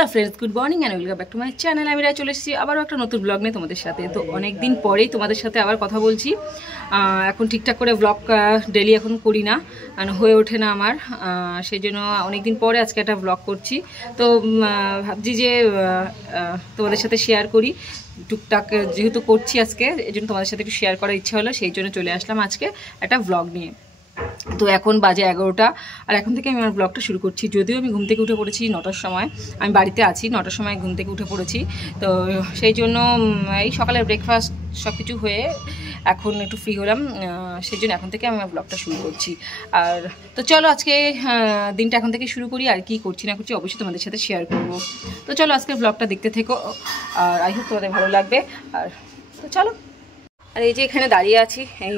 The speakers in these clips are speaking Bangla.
Hello friends, good morning and welcome back to my channel. আমি রায় চলে এসেছি আবারও একটা নতুন ব্লগ নিয়ে তোমাদের সাথে। তো অনেক দিন পরেই তোমাদের সাথে আবার কথা বলছি। এখন ঠিকঠাক করে ব্লগ ডেলি এখন করি না, হয়ে ওঠে না আমার, সেই জন্য অনেক দিন পরে আজকে একটা ব্লগ করছি। তো ভাবছি যে তোমাদের সাথে শেয়ার করি, টুকটাক যেহেতু করছি আজকে, এই জন্য তোমাদের সাথে একটু শেয়ার করার ইচ্ছা হলো, সেই জন্য চলে আসলাম আজকে একটা ব্লগ নিয়ে। তো এখন বাজে 11টা, আর এখন থেকে আমি আমার ব্লগটা শুরু করছি। যদিও আমি ঘুম থেকে উঠে পড়েছি 9টার সময়, আমি বাড়িতে আছি 9টার সময় ঘুম থেকে উঠে পড়েছি। তো সেই জন্য এই সকালের ব্রেকফাস্ট সব কিছু হয়ে এখন একটু ফ্রি হলাম, সেই জন্য এখন থেকে আমি আমার ব্লগটা শুরু করছি। আর তো চলো আজকে দিনটা এখন থেকে শুরু করি, আর কি করছি না করছি অবশ্যই তোমাদের সাথে শেয়ার করব। তো চলো আজকের ব্লগটা দেখতে থেকো, আর আই হোপ তোমাদের ভালো লাগবে। আর তো চলো, আর এই যে এখানে দাঁড়িয়ে আছি, এই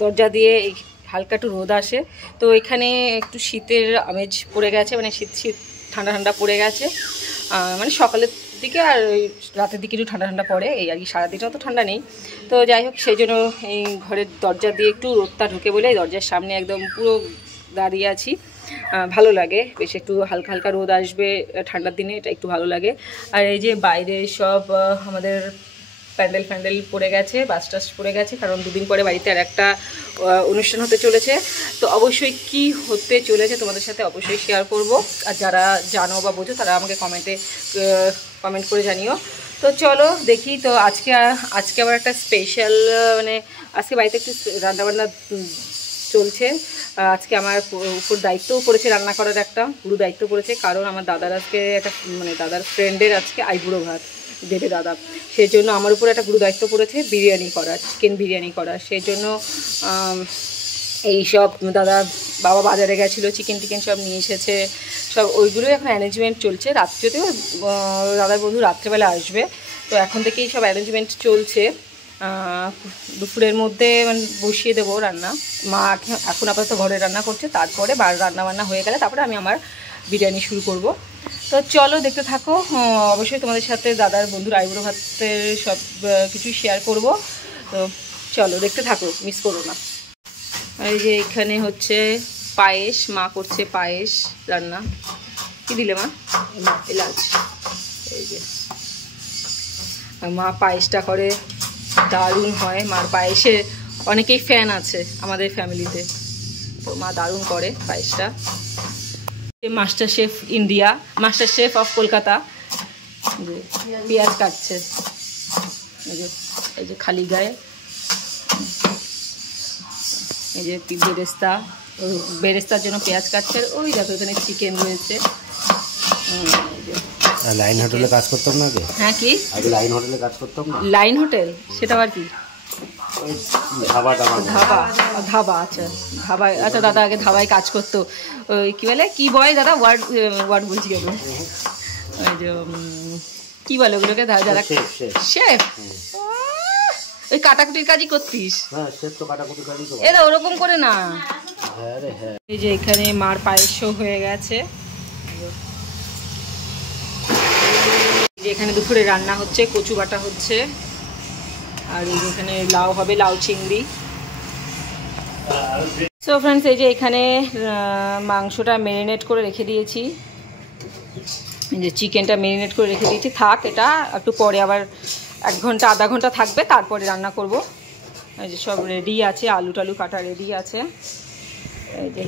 দরজা দিয়ে এই হালকা একটু রোদ আসে, তো এখানে একটু শীতের আমেজ পড়ে গেছে, মানে শীত শীত ঠান্ডা ঠান্ডা পড়ে গেছে, মানে সকালের দিকে আর রাতের দিকে একটু ঠান্ডা ঠান্ডা পড়ে, এই আর কি। সারাদিনও তো ঠান্ডা নেই। তো যাই হোক, সেই জন্য এই ঘরের দরজা দিয়ে একটু রোদটা ঢুকে বলে এই দরজার সামনে একদম পুরো দাঁড়িয়ে আছি। ভালো লাগে বেশ, একটু হালকা হালকা রোদ আসবে ঠান্ডার দিনে, এটা একটু ভালো লাগে। আর এই যে বাইরে সব আমাদের প্যান্ডেল ফ্যান্ডেল পড়ে গেছে, বাস টাস পড়ে গেছে, কারণ দুদিন পরে বাড়িতে আর একটা অনুষ্ঠান হতে চলেছে। তো অবশ্যই কি হতে চলেছে তোমাদের সাথে অবশ্যই শেয়ার করব, আর যারা জানো বা বোঝো তারা আমাকে কমেন্ট করে জানিও। তো চলো দেখি। তো আজকে আবার একটা স্পেশাল, মানে আজকে বাড়িতে একটু রান্নাবান্না চলছে। আজকে আমার উপর দায়িত্বও পড়েছে, রান্না করার একটা পুরো দায়িত্ব পড়েছে, কারণ আমার দাদার আজকে একটা, মানে দাদার ফ্রেন্ডের আজকে আইবুড়ো ভাত দেবে দাদা, সেই জন্য আমার উপর একটা গুরু দায়িত্ব পড়েছে বিরিয়ানি করার, চিকেন বিরিয়ানি করার। সেই জন্য এই সব বাবা বাজারে গেছিলো, চিকেন টিকেন সব নিয়ে এসেছে, সব ওইগুলোই এখন অ্যারেঞ্জমেন্ট চলছে। রাত্রেতেও দাদার বন্ধু রাত্রেবেলা আসবে, তো এখন থেকেই সব অ্যারেঞ্জমেন্ট চলছে। দুপুরের মধ্যে মানে বসিয়ে দেবো রান্না, মা এখন আপাতত ঘরে রান্না করছে, তারপরে রান্না বান্না হয়ে গেলে তারপরে আমি আমার বিরিয়ানি শুরু করব। তো চলো দেখতে থাকো, অবশ্যই তোমাদের সাথে দাদার বন্ধুর আইবুড়ো ভাতের সব কিছু শেয়ার করব। তো চলো দেখতে থাকো, মিস করো না। এই যে এখানে হচ্ছে পায়েস, মা করছে পায়েস রান্না। কি দিলে মা? এলাচ। এই যে মা পায়েসটা করে, দারুণ হয়। মার পায়েসের অনেকেই ফ্যান আছে আমাদের ফ্যামিলিতে, তো মা দারুণ করে পায়েসটা। Master chef India, master chef of Kolkata যে পেঁয়াজ কাটছে, এই যে খালি গায়ে, এই যে বেরেস্তার জন্য পেঁয়াজ কাটছে। ওই দেখো এখানে চিকেন রয়েছে। লাইন হোটেলে কাজ করতাম না আগে। হ্যাঁ, কি আগে লাইন হোটেলে কাজ করতাম না। Line hotel? সেটা আবার কি? ধাবা। আচ্ছা, ধাবা। আচ্ছা, দাদা আগে ধাবায় কাজ করতো। ওই কি বলে, কি বয় দাদা, ওয়ার্ড বলছি কেন, ওই যে কি বলে ওগুলোকে, যারা শেফ, ওই কাটাকুটির কাজই করতিস? এরা ওরকম করে না। এই যে এখানে মার পায়েসও হয়ে গেছে, যে এখানে দুপুরে রান্না হচ্ছে, কচু বাটা হচ্ছে, আর এখানে লাউ হবে, লাউ চিংড়ি। সো ফ্রেন্ডস, এই যে এখানে মাংসটা ম্যারিনেট করে রেখে দিয়েছি, এই যে চিকেনটা ম্যারিনেট করে রেখে দিয়েছি। থাক, এটা একটু পরে আবার 1 ঘন্টা আধা ঘন্টা থাকবে, তারপরে রান্না করব। এই যে সব রেডি আছে, আলু টালু কাটা রেডি আছে। এই যে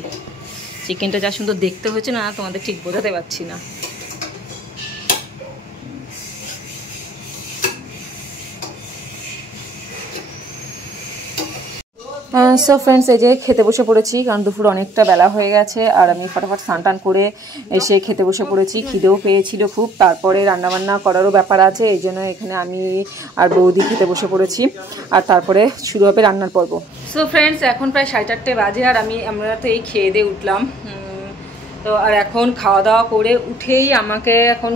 চিকেনটা যা সুন্দর দেখতে হয়েছে না, তোমাদের ঠিক বোঝাতে পারছি না। সো ফ্রেন্ডস, এই যে খেতে বসে পড়েছি, কারণ দুপুর অনেকটা বেলা হয়ে গেছে, আর আমি ফটাফট স্নান টান করে এসে খেতে বসে পড়েছি। খিদেও পেয়েছিল খুব, তারপরে রান্নাবান্না করারও ব্যাপার আছে, এই জন্য এখানে আমি আর বৌদি খেতে বসে পড়েছি, আর তারপরে শুরু হবে রান্নার পর্ব। সো ফ্রেন্ডস, এখন প্রায় 4:30 বাজে, আর আমরা তো এই খেয়ে দিয়ে উঠলাম। তো আর এখন খাওয়া দাওয়া করে উঠেই আমাকে এখন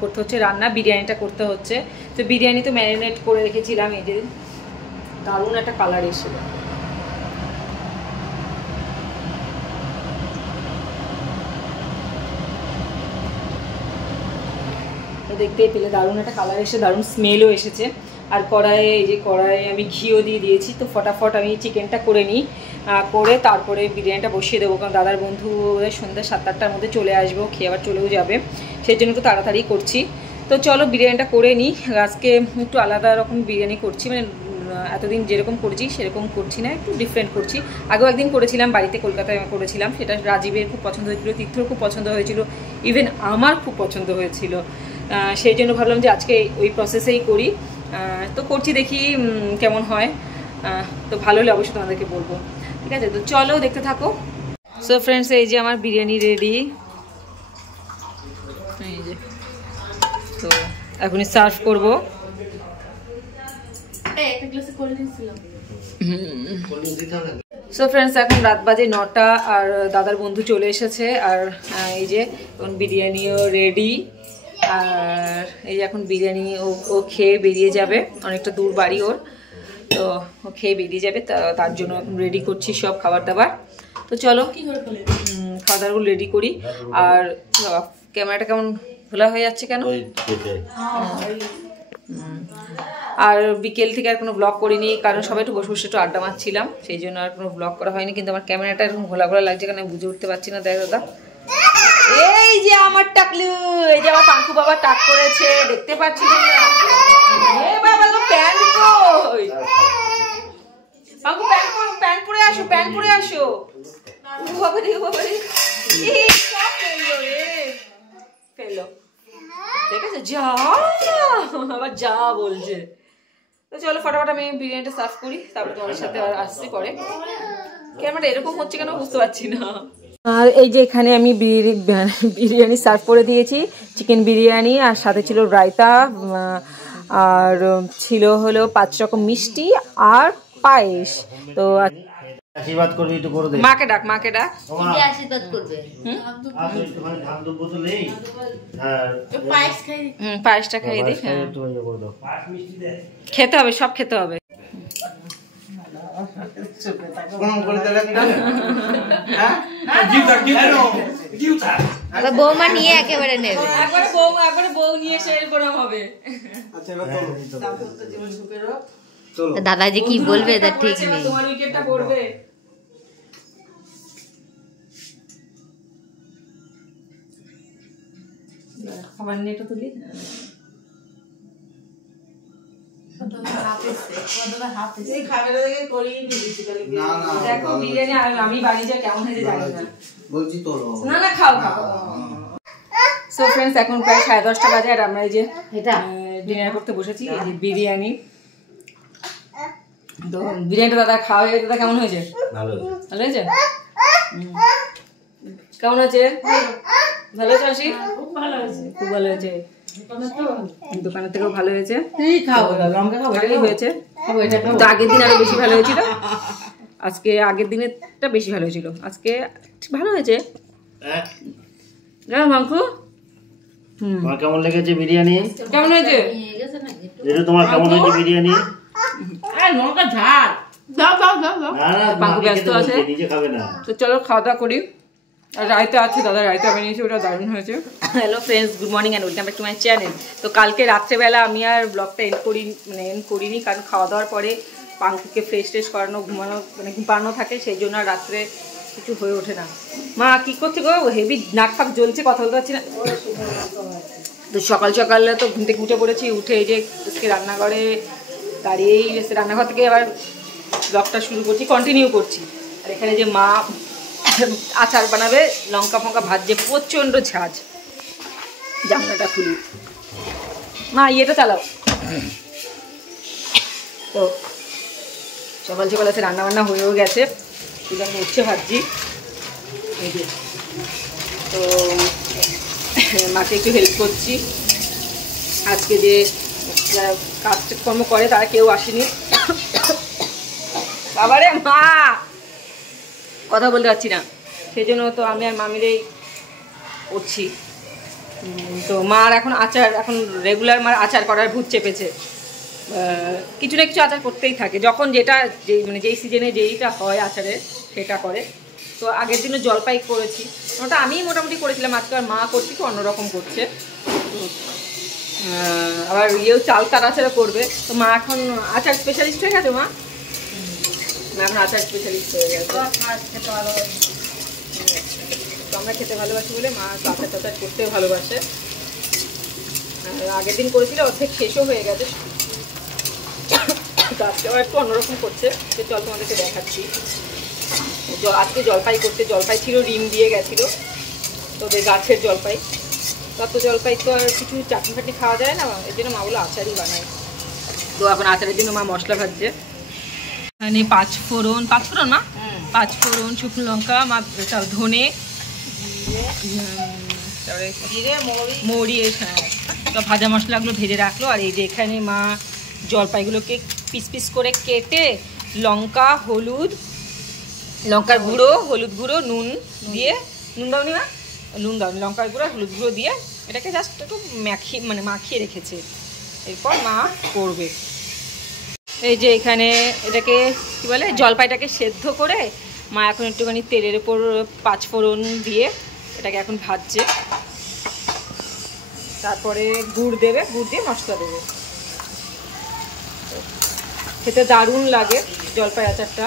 করতে হচ্ছে রান্না, বিরিয়ানিটা করতে হচ্ছে। তো বিরিয়ানি তো ম্যারিনেট করে রেখেছিলাম, এই যে দারুণ একটা কালার এসেছিল। দেখতেই পেলে দারুণ একটা কালার এসে, দারুণ স্মেলও এসেছে। আর কড়াইয়ে, এই যে কড়াইয়ে আমি ঘিও দিয়ে দিয়েছি। তো ফটাফট আমি চিকেনটা করে নিই, করে তারপরে বিরিয়ানিটা বসিয়ে দেবো, কারণ দাদার বন্ধু সন্ধ্যা 7-8টার মধ্যে চলে আসবো, খেয়ে আবার চলেও যাবে, সেই জন্য একটু তাড়াতাড়ি করছি। তো চলো বিরিয়ানিটা করে নিই। আজকে একটু আলাদা রকম বিরিয়ানি করছি, মানে এতদিন যেরকম করছি সেরকম করছি না, একটু ডিফারেন্ট করছি। আগেও একদিন করেছিলাম বাড়িতে, কলকাতায় করেছিলাম, সেটা রাজীবের খুব পছন্দ হয়েছিল, তীর্থর খুব পছন্দ হয়েছিল, ইভেন আমার খুব পছন্দ হয়েছিল। সেই জন্য ভাবলাম যে আজকে ওই প্রসেসেই করি। তো করছি, দেখি কেমন হয়। তো ভালো হলে অবশ্যই তোমাদেরকে বলবো, ঠিক আছে? তো চলো দেখতে থাকো। সো ফ্রেন্ডস, এই যে আমার বিরিয়ানি রেডি, এই যে। তো এখনই সার্ভ করবো। সো ফ্রেন্ডস, এখন রাত বাজে 9টা, আর দাদার বন্ধু চলে এসেছে, আর এই যে এখন বিরিয়ানিও রেডি। আর এই যে এখন বিরিয়ানি ও খেয়ে বেরিয়ে যাবে, অনেকটা দূর বাড়ি ওর, তো ও খেয়ে বেরিয়ে যাবে, তার জন্য এখন রেডি করছি সব খাবার দাবার। তো চলো খাওয়া দাওয়াগুলো রেডি করি। আর ক্যামেরাটা কেমন খোলা হয়ে যাচ্ছে কেন? আর বিকেল থেকে আর কোনো ব্লগ করিনি, কারণ সবাই একটু বসে বসে একটু আড্ডা মারছিলাম, সেই জন্য আর কোনো ব্লগ করা হয়নি। কিন্তু আমার ক্যামেরাটা এরকম ঘোলা ঘোলা লাগছে, কারণ আমি বুঝে উঠতে পারছি না। দেখ দাদা, এই যে আমার টাকলু, এই যে আমার পাঙ্কু বাবা টাক করেছে, দেখতে পাচ্ছি না? এ বাবা, তো প্যান্ট কই? পাঙ্কু প্যান্ট পরে আসো, প্যান্ট পরে আসো। ও বাবা রে, ও বাবা রে, এই সব ফেললো রে, ফেললো, দেখেছো? যা, আবার যা বলছে। তো চলো ফটাফট আমি বিরিয়ানিটা সার্ভ করি, তারপরে তোমাদের সাথে আসছি পরে। ক্যামেরাটা এরকম হচ্ছে কেন বুঝতে পারছি না। আর এই যে এখানে আমি বিরিয়ানি সার্ভ করে দিয়েছি, চিকেন বিরিয়ানি, আর সাথে ছিল রায়তা, আর ছিল হলো 5 রকম মিষ্টি আর পায়েস। তো আশীর্বাদ করবি, একটু করে দে। মাকে ডাক, মাকে ডাক। কি আশীর্বাদ করবে? পায়েসটা খাইয়ে দিই। খেতে হবে, সব খেতে হবে। বৌমা নিয়ে একেবারে নেবে, একবারে বউ নিয়ে এসে এরকম হবে। দাদাজি কি বলবে তার ঠিক নেই। তোমার উইকেটটা পড়বে। খাবার নিয়ে একটু তুলি। দেখো বিরিয়ানি, আর আমি বাড়ি যা কেমন হয়েছে জানি না, বলছি তো না না, খাও খাও। সো ফ্রেন্ডস, এখন প্রায় 10:30 বাজে, আর আমরা এই যে ডিনার করতে বসেছি। এই যে বিরিয়ানি, তো বিরিয়ানিটা দাদা খাওয়া হয়ে, দাদা কেমন হয়েছে? ভালো হয়েছে? কেমন হয়েছে? ভালো হয়েছে আশিক? খুব ভালো হয়েছে, খুব ভালো হয়েছে। দোকানের থেকেও ভালো হয়েছে, হয়েছে। তো আগের দিন আরো বেশি ভালো হয়েছিল, আজকে আগের দিনেরটা বেশি ভালো হয়েছিল, আজকে ভালো হয়েছে। মাংস কেমন লেগেছে বিরিয়ানি? কেমন হয়েছে? তোমার কেমন হয়েছে বিরিয়ানি? ব্যস্ত আছে, তো চলো খাওয়া দাওয়া করি। আর রায়তা আছে, দাদা রায়তা বানিয়েছে, ওটা দারুণ হয়েছে। Hello friends, good morning and welcome back to my channel. তো কালকে রাত্রেবেলা আমি আর ব্লগটা এন্ড করিনি, কারণ খাওয়া দাওয়ার পরে পাঙ্কুকে ফ্রেশ করানো, ঘুমানো, মানে ঘুম পাড়ানো থাকে, সেই জন্য আর রাত্রে কিছু হয়ে ওঠে না। মা কি করছে গো? হেভি নাক ফাক জ্বলছে, কথা বলতে পারছি না। তো সকাল সকালে তো ঘুম থেকে উঠে পড়েছি, উঠে এই যে রান্নাঘরে দাঁড়িয়েই এসে রান্নাঘর থেকে আবার ব্লগটা শুরু করছি, কন্টিনিউ করছি। আর এখানে যে মা আচার বানাবে, লঙ্কা ফঙ্কা ভাজছে, প্রচণ্ড ঝাঁজ। জানলাটা খুলি, মা ইয়েটা চালাও। তো সকাল সকাল আছে, রান্না বান্না হয়েও গেছে, শুধু আমি উচ্ছে ভাজছি। এই যে, তো মাকে একটু হেল্প করছি। আজকে যে যারা কাজকর্ম করে তারা কেউ আসেনি। বাবারে মা, কথা বলতে পারছি না, সেই জন্য তো আমি আর মামিরেই করছি। তো মার এখন আচার, এখন রেগুলার মার আচার করার ভূত চেপেছে। কিছু না কিছু আচার করতেই থাকে, যখন যেটা মানে যেই সিজনে যেইটা হয় আচারে সেটা করে। তো আগের দিনও জলপাই করেছি, ওটা আমি মোটামুটি করেছিলাম, আজকে আর মা করছি, তো অন্যরকম করছে। আবার ইয়েও চাল তার আচারও করবে। তো মা এখন আচার স্পেশালিস্ট হয়ে গেছে মা। এখন আচার স্পেশালিস্ট হয়ে গেছে। তো আমরা খেতে ভালোবাসি বলে মা আচার টাচার করতেও ভালোবাসে। আগের দিন করেছিল, অর্ধেক শেষও হয়ে গেছে। তো আজকে আবার একটু অন্যরকম করছে, যে চল তোমাদেরকে দেখাচ্ছি। আজকে জলপাই করতে, জলপাই ছিল রিম দিয়ে গেছিলো, তো ওদের গাছের জলপাই। তত জলপাই তো আর কিছু চাটনি ফাটনি খাওয়া যায় না, এর জন্য মা বলে আচারই বানায়। তো এখন আচারের জন্য মা মশলা ভাজছে। এখানে পাঁচফোড়ন মা, পাঁচফোড়ন, শুকনো লঙ্কা, মা ধনে, মৌরি, হ্যাঁ, তো ভাজা মশলাগুলো ভেজে রাখলো। আর এই যে এখানে মা জলপাইগুলোকে পিস পিস করে কেটে লঙ্কা, হলুদ, লঙ্কার গুঁড়ো, হলুদ গুঁড়ো, নুন দিয়ে, নুন দাওনি না, নুন দাওনি, লঙ্কার গুঁড়ো, হলুদ গুঁড়ো দিয়ে এটাকে জাস্ট একটু মাখিয়ে রেখেছে। এরপর মা করবে। এই যে এখানে এটাকে কি বলে, জলপাইটাকে সেদ্ধ করে মা এখন একটুখানি তেলের উপর পাঁচফোড়ন দিয়ে এটাকে এখন ভাজছে। তারপরে গুড় দেবে, গুড় দিয়ে মশলা দেবে। খেতে দারুণ লাগে জলপাই আচারটা।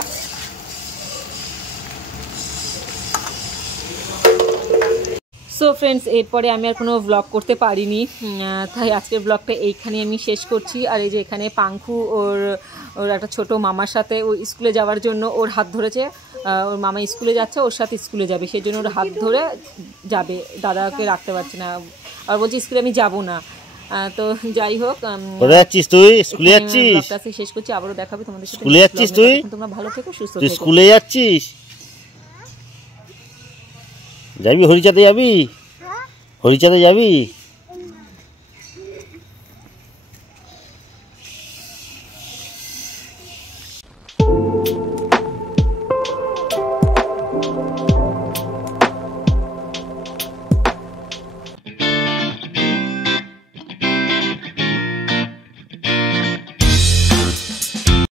সো ফ্রেন্ডস, এরপরে আমি আর কোনো ব্লগ করতে পারিনি, তাই আজকের ব্লগটা এইখানে আমি শেষ করছি। আর এই যে এখানে পাঙ্খু ওর একটা ছোট মামার সাথে ও স্কুলে যাওয়ার জন্য ওর হাত ধরেছে। ওর মামা স্কুলে যাচ্ছে, ওর সাথে স্কুলে যাবে, সেই জন্য ওর হাত ধরে যাবে, দাদাকে রাখতে পারছে না। আর বলছি স্কুলে আমি যাব না। তো যাই হোক, তুই স্কুলে যাচ্ছিস, শেষ করছি। আবারও দেখাবে তোমাদের সাথে। স্কুলে যাচ্ছিস তুই? তোমরা ভালো থেকো, সুস্থ তুই থেকো। স্কুলে যাচ্ছিস? যাবি হরিচাঁদে যাবি? হরিচাঁদে যাবি?